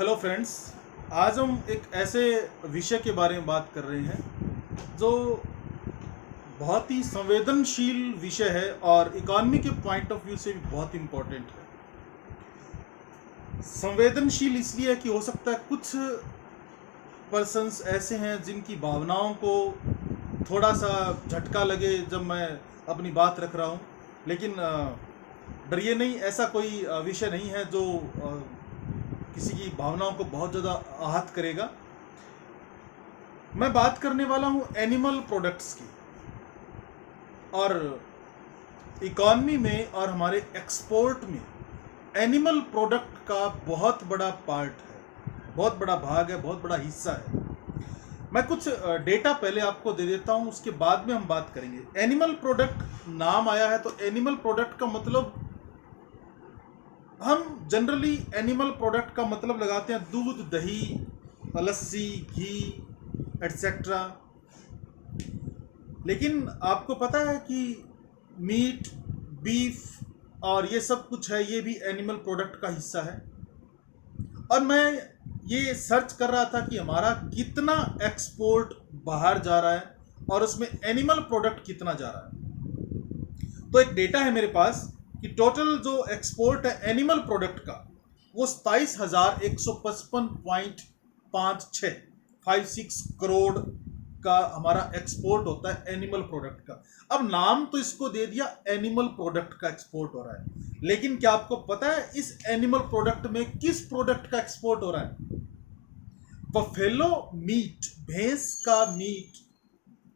Hello friends. आज हम एक ऐसे विषय के बारे में बात कर रहे हैं जो बहुत ही संवेदनशील विषय है और इकॉनमी के पॉइंट ऑफ व्यू से भी बहुत इम्पोर्टेंट है। संवेदनशील इसलिए है कि हो सकता है कुछ पर्सन्स ऐसे हैं जिनकी भावनाओं को थोड़ा सा झटका लगे जब मैं अपनी बात रख रहा हूँ, लेकिन डरिए नहीं, ऐसा कोई विषय नहीं है जो किसी की भावनाओं को बहुत ज़्यादा आहत करेगा। मैं बात करने वाला हूँ एनिमल प्रोडक्ट्स की, और इकॉनमी में और हमारे एक्सपोर्ट में एनिमल प्रोडक्ट का बहुत बड़ा पार्ट है, बहुत बड़ा भाग है, बहुत बड़ा हिस्सा है। मैं कुछ डेटा पहले आपको दे देता हूँ, उसके बाद में हम बात करेंगे। एनिमल प्रोडक्ट नाम आया है तो एनिमल प्रोडक्ट का मतलब, हम जनरली एनिमल प्रोडक्ट का मतलब लगाते हैं दूध, दही, लस्सी, घी एटसेट्रा। लेकिन आपको पता है कि मीट, बीफ और ये सब कुछ है, ये भी एनिमल प्रोडक्ट का हिस्सा है। और मैं ये सर्च कर रहा था कि हमारा कितना एक्सपोर्ट बाहर जा रहा है और उसमें एनिमल प्रोडक्ट कितना जा रहा है। तो एक डेटा है मेरे पास कि टोटल जो एक्सपोर्ट है एनिमल प्रोडक्ट का, वो 27,155.56 करोड़ का हमारा एक्सपोर्ट होता है एनिमल प्रोडक्ट का। अब नाम तो इसको दे दिया एनिमल प्रोडक्ट का एक्सपोर्ट हो रहा है, लेकिन क्या आपको पता है इस एनिमल प्रोडक्ट में किस प्रोडक्ट का एक्सपोर्ट हो रहा है? बफेलो मीट, भैंस का मीट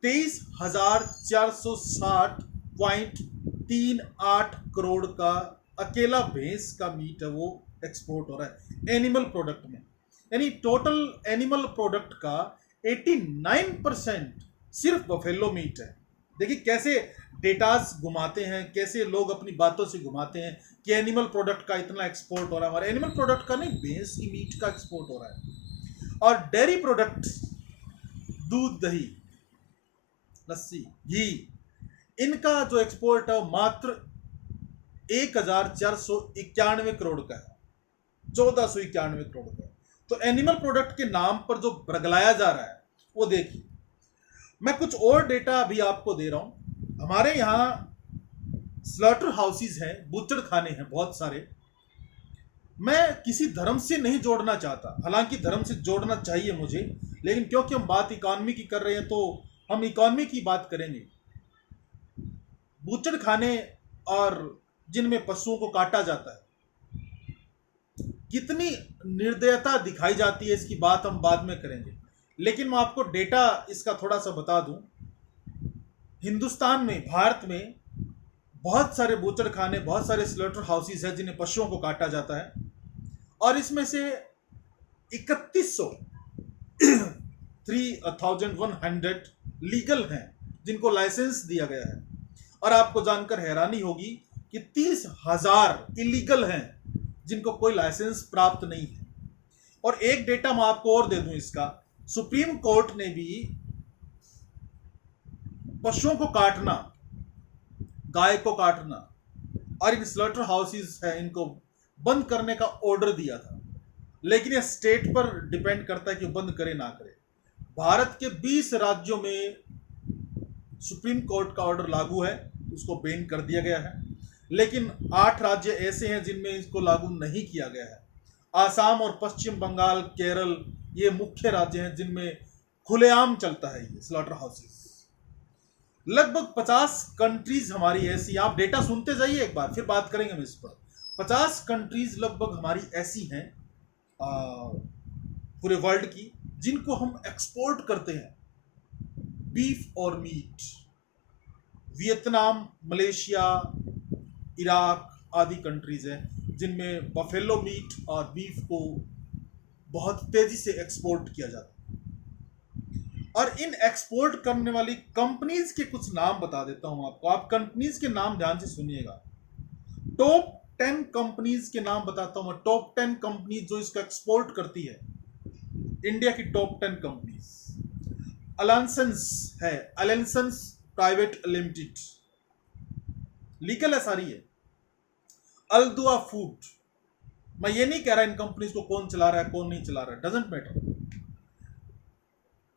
23,460.38 करोड़ का अकेला भैंस का मीट है, वो एक्सपोर्ट हो रहा है एनिमल प्रोडक्ट में। यानी टोटल एनिमल प्रोडक्ट का 89% सिर्फ बफेलो मीट है। देखिए कैसे डेटास घुमाते हैं, कैसे लोग अपनी बातों से घुमाते हैं कि एनिमल प्रोडक्ट का इतना एक्सपोर्ट हो रहा है। हमारे एनिमल प्रोडक्ट का नहीं, भैंस की मीट का एक्सपोर्ट हो रहा है। और डेयरी प्रोडक्ट, दूध, दही, लस्सी, घी, इनका जो एक्सपोर्ट है मात्र 1,491 करोड़ का है, 1,491 करोड़ का है। तो एनिमल प्रोडक्ट के नाम पर जो बरगलाया जा रहा है वो देखिए। मैं कुछ और डेटा अभी आपको दे रहा हूं। हमारे यहाँ स्लॉटर हाउसेज हैं, बूचड़ खाने हैं बहुत सारे। मैं किसी धर्म से नहीं जोड़ना चाहता, हालांकि धर्म से जोड़ना चाहिए मुझे, लेकिन क्योंकि हम बात इकॉनमी की कर रहे हैं तो हम इकॉनमी की बात करेंगे। बूचड़ खाने और जिनमें पशुओं को काटा जाता है, कितनी निर्दयता दिखाई जाती है, इसकी बात हम बाद में करेंगे। लेकिन मैं आपको डेटा इसका थोड़ा सा बता दूं। हिंदुस्तान में, भारत में बहुत सारे बूचड़ खाने, बहुत सारे स्लॉटर हाउसेज हैं जिन्हें पशुओं को काटा जाता है, और इसमें से 3100 3,100 लीगल हैं जिनको लाइसेंस दिया गया है। और आपको जानकर हैरानी होगी कि 30,000 इलीगल हैं जिनको कोई लाइसेंस प्राप्त नहीं है। और एक डेटा मैं आपको और दे दूं इसका, सुप्रीम कोर्ट ने भी पशुओं को काटना, गाय को काटना और इन स्लॉटर हाउसेज है इनको बंद करने का ऑर्डर दिया था। लेकिन यह स्टेट पर डिपेंड करता है कि बंद करे ना करे। भारत के 20 राज्यों में सुप्रीम कोर्ट का ऑर्डर लागू है, उसको बैन कर दिया गया है। लेकिन 8 राज्य ऐसे हैं जिनमें इसको लागू नहीं किया गया है। आसाम और पश्चिम बंगाल, केरल, ये मुख्य राज्य हैं जिनमें खुलेआम चलता है ये स्लॉटर हाउसेस। लगभग 50 कंट्रीज हमारी ऐसी, आप डेटा सुनते जाइए एक बार, फिर बात करेंगे हम इस पर। 50 कंट्रीज लगभग हमारी ऐसी हैं पूरे वर्ल्ड की, जिनको हम एक्सपोर्ट करते हैं बीफ और मीट। वियतनाम, मलेशिया, इराक आदि कंट्रीज हैं जिनमें बफेलो मीट और बीफ को बहुत तेजी से एक्सपोर्ट किया जाता है। और इन एक्सपोर्ट करने वाली कंपनीज के कुछ नाम बता देता हूं आपको, आप कंपनीज के नाम ध्यान से सुनिएगा। टॉप 10 कंपनीज के नाम बताता हूं मैं, टॉप 10 कंपनीज जो इसको एक्सपोर्ट करती है, इंडिया की टॉप 10 कंपनीज। अलायंसेंस है, अलायंसेंस प्राइवेट लिमिटेड, लीगल है सारी है। अल्दुआ फूड, मैं ये नहीं कह रहा इन कंपनीज को कौन चला रहा है कौन नहीं चला रहा है, डजेंट मैटर।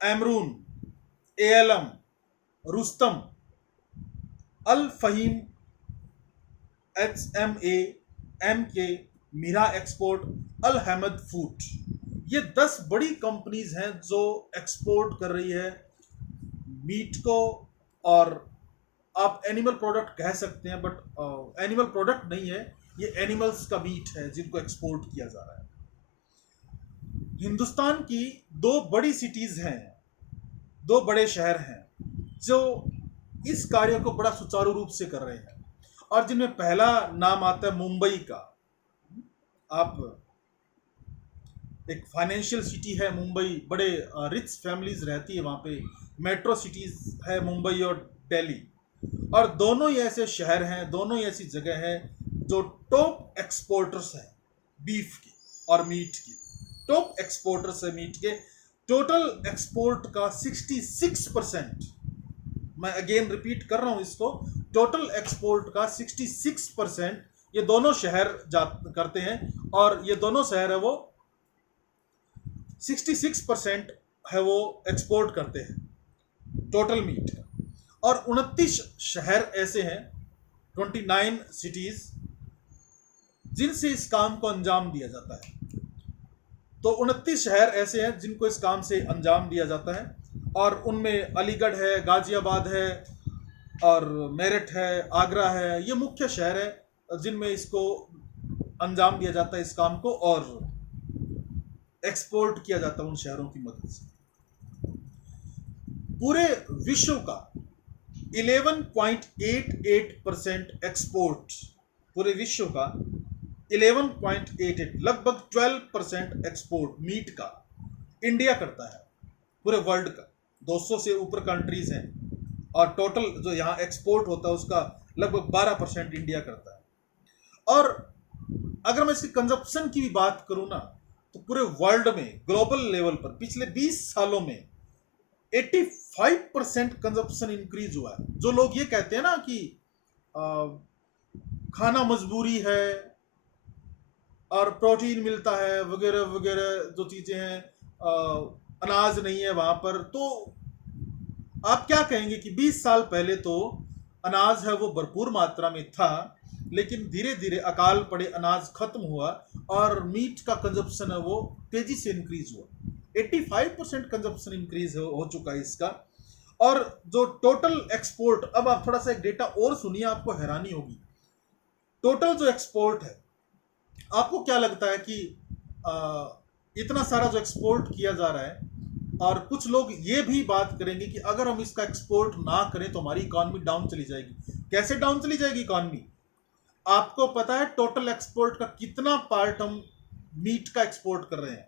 एमरून, ALM, Rustam, Al Faheem, HMA, MK, Meera export, Al Hamad food, ये 10 बड़ी कंपनीज हैं जो एक्सपोर्ट कर रही है मीट को। और आप एनिमल प्रोडक्ट कह सकते हैं बट एनिमल प्रोडक्ट नहीं है, ये एनिमल्स का मीट है जिनको एक्सपोर्ट किया जा रहा है। हिंदुस्तान की 2 बड़ी सिटीज हैं, 2 बड़े शहर हैं जो इस कार्य को बड़ा सुचारू रूप से कर रहे हैं, और जिनमें पहला नाम आता है मुंबई का। आप एक फाइनेंशियल सिटी है मुंबई, बड़े रिच फैमिलीज रहती है वहाँ पे, मेट्रो सिटीज है मुंबई और दिल्ली, और दोनों ही ऐसे शहर हैं, दोनों ही ऐसी जगह हैं जो टॉप एक्सपोर्टर्स हैं बीफ की और मीट की। टॉप एक्सपोर्टर्स है मीट के। टोटल एक्सपोर्ट का 66%, मैं अगेन रिपीट कर रहा हूं इसको, टोटल एक्सपोर्ट का 66% ये दोनों शहर करते हैं, और ये दोनों शहर है वो 66% है वो एक्सपोर्ट करते हैं टोटल मीट का। और 29 शहर ऐसे हैं, 29 सिटीज, जिनसे इस काम को अंजाम दिया जाता है। तो 29 शहर ऐसे हैं जिनको इस काम से अंजाम दिया जाता है, और उनमें अलीगढ़ है, गाजियाबाद है, और मेरठ है, आगरा है, ये मुख्य शहर है जिनमें इसको अंजाम दिया जाता है इस काम को, और एक्सपोर्ट किया जाता है उन शहरों की मदद से। पूरे विश्व का 11.88% एक्सपोर्ट, पूरे विश्व का 11.88, लगभग 12% एक्सपोर्ट मीट का इंडिया करता है पूरे वर्ल्ड का। 200 से ऊपर कंट्रीज हैं, और टोटल जो यहाँ एक्सपोर्ट होता है उसका लगभग 12% इंडिया करता है। और अगर मैं इसकी कंजप्शन की भी बात करूं ना, तो पूरे वर्ल्ड में ग्लोबल लेवल पर पिछले 20 सालों में 85% कंजप्शन इंक्रीज हुआ है। जो लोग ये कहते हैं ना कि खाना मजबूरी है और प्रोटीन मिलता है वगैरह वगैरह जो चीजें हैं, अनाज नहीं है वहां पर, तो आप क्या कहेंगे कि 20 साल पहले तो अनाज है वो भरपूर मात्रा में था, लेकिन धीरे धीरे अकाल पड़े, अनाज खत्म हुआ, और मीट का कंजप्शन है वो तेजी से इंक्रीज हुआ। 85% कंजप्शन इंक्रीज हो चुका है इसका। और जो टोटल एक्सपोर्ट, अब आप थोड़ा सा एक डेटा और सुनिए, आपको हैरानी होगी। टोटल जो एक्सपोर्ट है, आपको क्या लगता है कि इतना सारा जो एक्सपोर्ट किया जा रहा है, और कुछ लोग ये भी बात करेंगे कि अगर हम इसका एक्सपोर्ट ना करें तो हमारी इकॉनमी डाउन चली जाएगी। कैसे डाउन चली जाएगी इकॉनमी? आपको पता है टोटल एक्सपोर्ट का कितना पार्ट हम मीट का एक्सपोर्ट कर रहे हैं?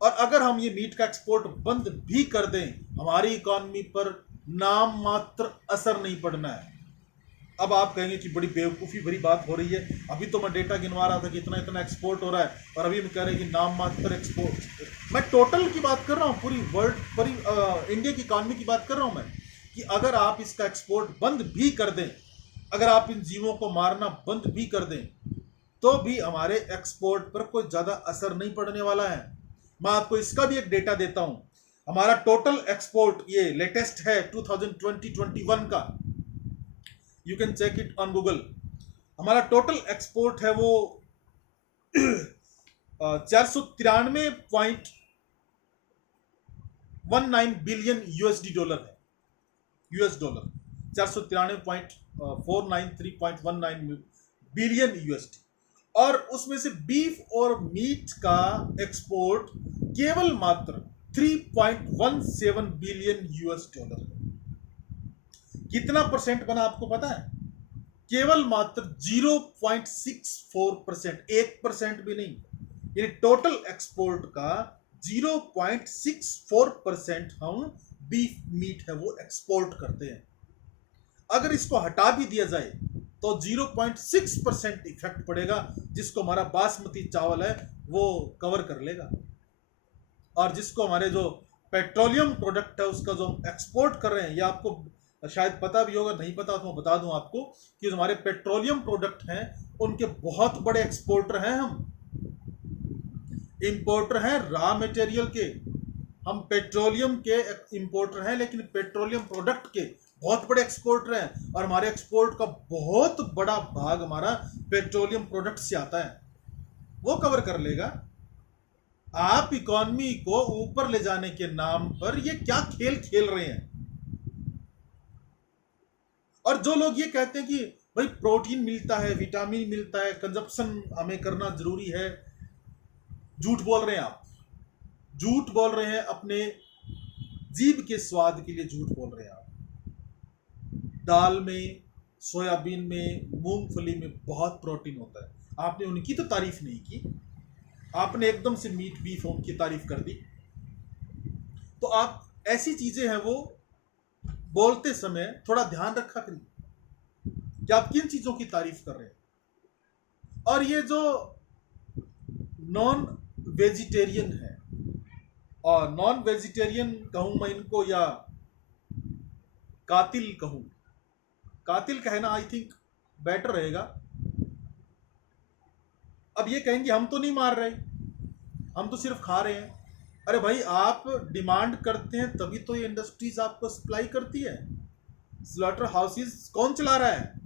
और अगर हम ये मीट का एक्सपोर्ट बंद भी कर दें, हमारी इकॉनमी पर नाम मात्र असर नहीं पड़ना है। अब आप कहेंगे कि बड़ी बेवकूफ़ी भरी बात हो रही है, अभी तो मैं डेटा गिनवा रहा था कि इतना इतना एक्सपोर्ट हो रहा है, और अभी हम कह रहे हैं कि नाम मात्र एक्सपोर्ट। मैं टोटल की बात कर रहा हूँ, पूरी वर्ल्ड, पूरी इंडिया की इकॉनमी की बात कर रहा हूँ मैं, कि अगर आप इसका एक्सपोर्ट बंद भी कर दें, अगर आप इन जीवों को मारना बंद भी कर दें, तो भी हमारे एक्सपोर्ट पर कोई ज़्यादा असर नहीं पड़ने वाला है। मैं आपको इसका भी एक डेटा देता हूँ। हमारा टोटल एक्सपोर्ट, ये लेटेस्ट है 2020-21 का, you can check it on Google. हमारा टोटल एक्सपोर्ट है वो 493.19 बिलियन यूएसडी डॉलर है, यूएस डॉलर 493.19 बिलियन यूएसडी। और उसमें से बीफ और मीट का एक्सपोर्ट केवल मात्र 3.17 बिलियन यूएस डॉलर है। कितना परसेंट बना आपको पता है? केवल मात्र 0.64%, 1% भी नहीं। यानी टोटल एक्सपोर्ट का 0.64% हम बीफ मीट है वो एक्सपोर्ट करते हैं। अगर इसको हटा भी दिया जाए तो 0.6% इफेक्ट पड़ेगा, जिसको हमारा बासमती चावल है वो कवर कर लेगा। और जिसको हमारे जो पेट्रोलियम प्रोडक्ट है उसका जो हम एक्सपोर्ट कर रहे हैं, या आपको शायद पता भी होगा, नहीं पता तो मैं बता दूं आपको कि जो हमारे पेट्रोलियम प्रोडक्ट हैं उनके बहुत बड़े एक्सपोर्टर हैं हम। इंपोर्टर हैं रॉ मटेरियल के, हम पेट्रोलियम के इंपोर्टर हैं, लेकिन पेट्रोलियम प्रोडक्ट के बहुत बड़े एक्सपोर्टर हैं, और हमारे एक्सपोर्ट का बहुत बड़ा भाग हमारा पेट्रोलियम प्रोडक्ट से आता है, वो कवर कर लेगा। आप इकोनॉमी को ऊपर ले जाने के नाम पर ये क्या खेल खेल रहे हैं? और जो लोग ये कहते हैं कि भाई प्रोटीन मिलता है, विटामिन मिलता है, कंजप्शन हमें करना जरूरी है, झूठ बोल रहे हैं आप, झूठ बोल रहे हैं, अपने जीभ के स्वाद के लिए झूठ बोल रहे हैं आप। दाल में, सोयाबीन में, मूंगफली में बहुत प्रोटीन होता है, आपने उनकी तो तारीफ नहीं की, आपने एकदम से मीट बीफ की तारीफ कर दी। तो आप ऐसी चीजें हैं वो बोलते समय थोड़ा ध्यान रखा करिए कि आप किन चीजों की तारीफ कर रहे हैं। और ये जो नॉन वेजिटेरियन है, और नॉन वेजिटेरियन कहूं मैं इनको या कातिल कहूं, कातिल कहना आई थिंक बेटर रहेगा। अब ये कहेंगे हम तो नहीं मार रहे, हम तो सिर्फ खा रहे हैं। अरे भाई, आप डिमांड करते हैं तभी तो ये इंडस्ट्रीज आपको सप्लाई करती है। स्लॉटर हाउसेस कौन चला रहा है?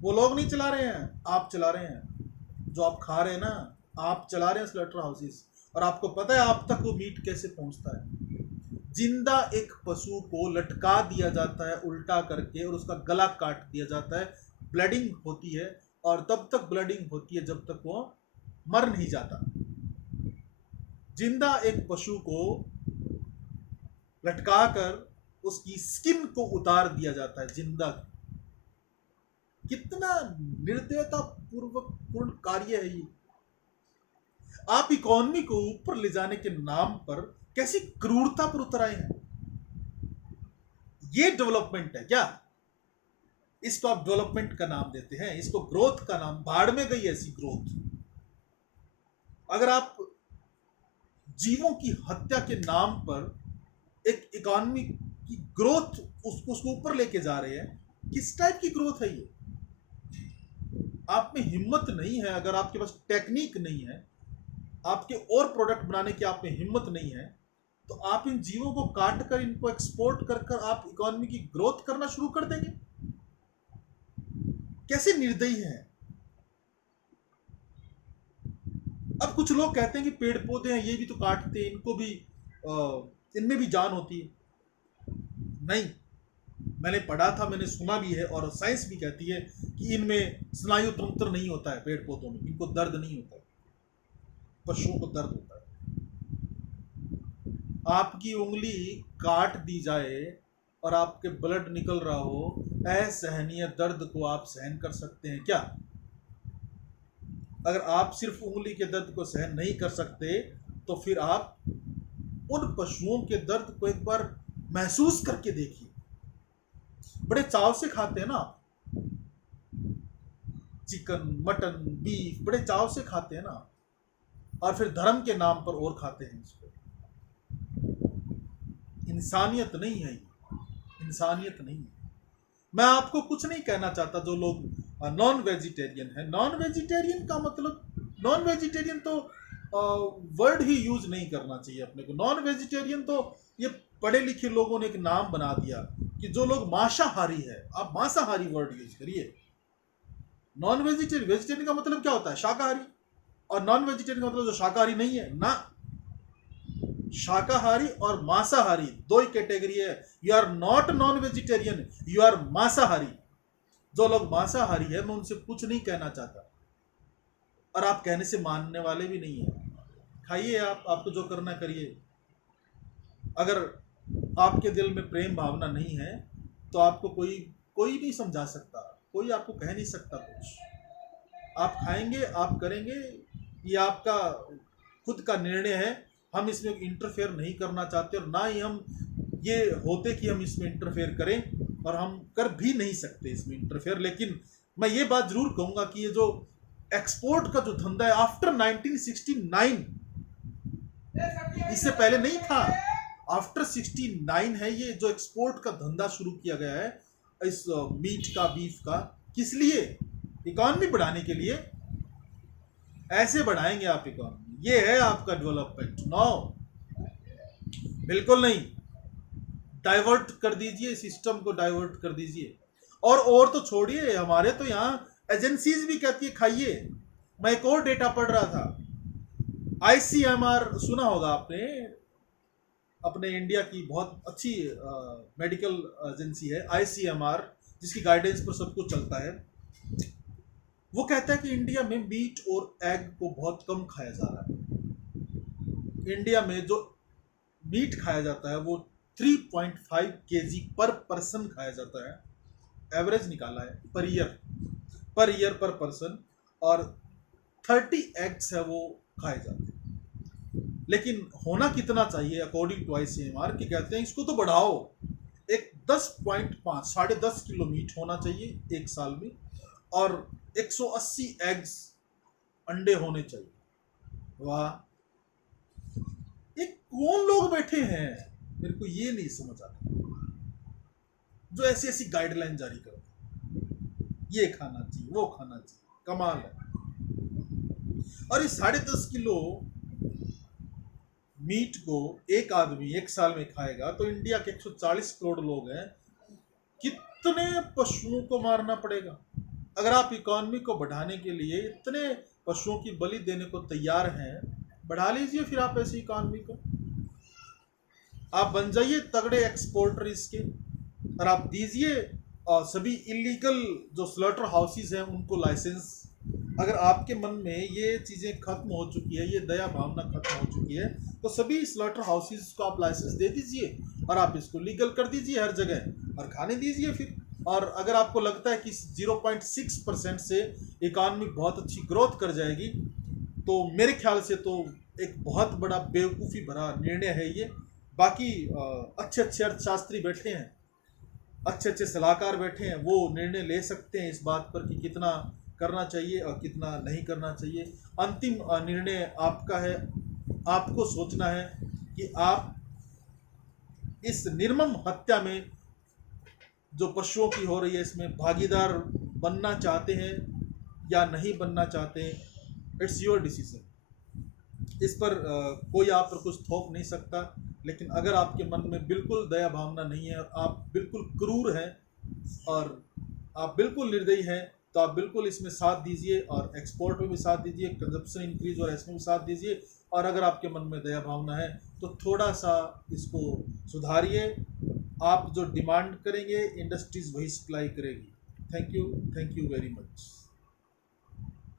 वो लोग नहीं चला रहे हैं, आप चला रहे हैं। जो आप खा रहे हैं ना, आप चला रहे हैं स्लॉटर हाउसेस। और आपको पता है आप तक वो मीट कैसे पहुंचता है? जिंदा एक पशु को लटका दिया जाता है उल्टा करके, और उसका गला काट दिया जाता है, ब्लडिंग होती है, और तब तक ब्लडिंग होती है जब तक वो मर नहीं जाता। जिंदा एक पशु को लटकाकर उसकी स्किन को उतार दिया जाता है जिंदा। कितना निर्दयता पूर्ण कार्य है ये। आप इकोनॉमी को ऊपर ले जाने के नाम पर कैसी क्रूरता पर उतर आए हैं? ये डेवलपमेंट है क्या? इसको आप डेवलपमेंट का नाम देते हैं, इसको ग्रोथ का नाम। भाड़ में गई ऐसी ग्रोथ। अगर आप जीवों की हत्या के नाम पर एक इकोनॉमी की ग्रोथ उसको ऊपर लेके जा रहे हैं, किस टाइप की ग्रोथ है ये? आप में हिम्मत नहीं है, अगर आपके पास टेक्निक नहीं है, आपके और प्रोडक्ट बनाने की आप में हिम्मत नहीं है, तो आप इन जीवों को काट कर इनको एक्सपोर्ट कर कर आप इकोनॉमी की ग्रोथ करना शुरू कर देंगे? कैसे निर्दयी है। अब कुछ लोग कहते हैं कि पेड़ पौधे हैं, ये भी तो काटते हैं, इनको भी इनमें भी जान होती है। नहीं, मैंने पढ़ा था, मैंने सुना भी है, और साइंस भी कहती है कि इनमें स्नायु तंत्र नहीं होता है। पेड़ पौधों में इनको दर्द नहीं होता है, पशुओं को दर्द होता है। आपकी उंगली काट दी जाए और आपके ब्लड निकल रहा हो, असहनीय दर्द को आप सहन कर सकते हैं क्या? अगर आप सिर्फ उंगली के दर्द को सहन नहीं कर सकते, तो फिर आप उन पशुओं के दर्द को एक बार महसूस करके देखिए। बड़े चाव से खाते हैं ना आप, चिकन, मटन, बीफ बड़े चाव से खाते हैं ना, और फिर धर्म के नाम पर और खाते हैं इसको। इंसानियत नहीं है ये, इंसानियत नहीं है। मैं आपको कुछ नहीं कहना चाहता जो लोग नॉन वेजिटेरियन है। नॉन वेजिटेरियन का मतलब, नॉन वेजिटेरियन तो वर्ड ही यूज नहीं करना चाहिए अपने को। नॉन वेजिटेरियन तो ये पढ़े लिखे लोगों ने एक नाम बना दिया कि जो लोग मांसाहारी है, आप मांसाहारी वर्ड यूज करिए। नॉन वेजिटेरियन, वेजिटेरियन का मतलब क्या होता है? शाकाहारी। और नॉन वेजिटेरियन का मतलब जो शाकाहारी नहीं है ना। शाकाहारी और मांसाहारी दो ही कैटेगरी है। You are not non vegetarian, you are मांसाहारी। जो लोग मांसाहारी है, मैं उनसे कुछ नहीं कहना चाहता, और आप कहने से मानने वाले भी नहीं है। खाइए, आप, आपको जो करना करिए। अगर आपके दिल में प्रेम भावना नहीं है तो आपको कोई कोई नहीं समझा सकता, कोई आपको कह नहीं सकता कुछ। आप खाएंगे, आप करेंगे, ये आपका खुद का निर्णय है। हम इसमें इंटरफेयर नहीं करना चाहते, और ना ही हम ये होते कि हम इसमें इंटरफेयर करें, और हम कर भी नहीं सकते इसमें इंटरफेयर। लेकिन मैं ये बात जरूर कहूंगा कि ये जो एक्सपोर्ट का जो धंधा है आफ्टर 1969, इससे पहले नहीं था, आफ्टर 69 है ये जो एक्सपोर्ट का धंधा शुरू किया गया है इस मीट का, बीफ का। किस लिए? इकोनॉमी बढ़ाने के लिए। ऐसे बढ़ाएंगे आप इकोनॉमी, ये है आपका डेवलपमेंट? नो, बिल्कुल नहीं। डाइवर्ट कर दीजिए, सिस्टम को डाइवर्ट कर दीजिए। और तो छोड़िए, हमारे तो यहाँ एजेंसीज भी कहती है खाइए। मैं एक और डेटा पढ़ रहा था, आईसीएमआर सुना होगा आपने, अपने इंडिया की बहुत अच्छी मेडिकल एजेंसी है आईसीएमआर, जिसकी गाइडेंस पर सब कुछ चलता है। वो कहता है कि इंडिया में मीट और एग को बहुत कम खाया जा रहा है। इंडिया में जो मीट खाया जाता है वो 3.5 केजी पर पर्सन खाया जाता है, एवरेज निकाला है पर ईयर पर पर्सन, और 30 एग्स है वो खाए जाते हैं। लेकिन होना कितना चाहिए अकॉर्डिंग टू आईसीएमआर, कि कहते हैं इसको तो बढ़ाओ, एक 10.5 10.5 किलो मीट होना चाहिए एक साल में, और 180 एग्स अंडे होने चाहिए। वाह, ये कौन लोग बैठे हैं, मेरे को ये नहीं समझ आता, जो ऐसी ऐसी गाइडलाइन जारी करते, ये खाना चाहिए वो खाना चाहिए, कमाल है। और इस 10.5 किलो मीट को एक आदमी एक साल में खाएगा तो इंडिया के 140 करोड़ लोग हैं, कितने पशुओं को मारना पड़ेगा? अगर आप इकोनॉमी को बढ़ाने के लिए इतने पशुओं की बलि देने को तैयार हैं, बढ़ा लीजिए फिर आप ऐसी इकोनॉमी को, आप बन जाइए तगड़े एक्सपोर्टर इसके, और आप दीजिए सभी इलीगल जो स्लॉटर हाउसेस हैं उनको लाइसेंस। अगर आपके मन में ये चीज़ें खत्म हो चुकी है, ये दया भावना खत्म हो चुकी है, तो सभी स्लॉटर हाउसेस को आप लाइसेंस दे दीजिए और आप इसको लीगल कर दीजिए हर जगह, और खाने दीजिए फिर। और अगर आपको लगता है कि 0.6% से इकॉनमी बहुत अच्छी ग्रोथ कर जाएगी, तो मेरे ख्याल से तो एक बहुत बड़ा बेवकूफ़ी भरा निर्णय है ये। बाकी अच्छे अच्छे अर्थशास्त्री बैठे हैं, अच्छे अच्छे सलाहकार बैठे हैं, वो निर्णय ले सकते हैं इस बात पर कि कितना करना चाहिए और कितना नहीं करना चाहिए। अंतिम निर्णय आपका है, आपको सोचना है कि आप इस निर्मम हत्या में जो पशुओं की हो रही है इसमें भागीदार बनना चाहते हैं या नहीं बनना चाहते हैं। इट्स योर डिसीजन, इस पर कोई आप पर कुछ थोप नहीं सकता। लेकिन अगर आपके मन में बिल्कुल दया भावना नहीं है और आप बिल्कुल क्रूर हैं और आप बिल्कुल निर्दयी हैं, तो आप बिल्कुल इसमें साथ दीजिए, और एक्सपोर्ट में भी साथ दीजिए, कंजप्शन इंक्रीज और इसमें भी साथ दीजिए। और अगर आपके मन में दया भावना है तो थोड़ा सा इसको सुधारिए। आप जो डिमांड करेंगे इंडस्ट्रीज वही सप्लाई करेगी। Thank you very much.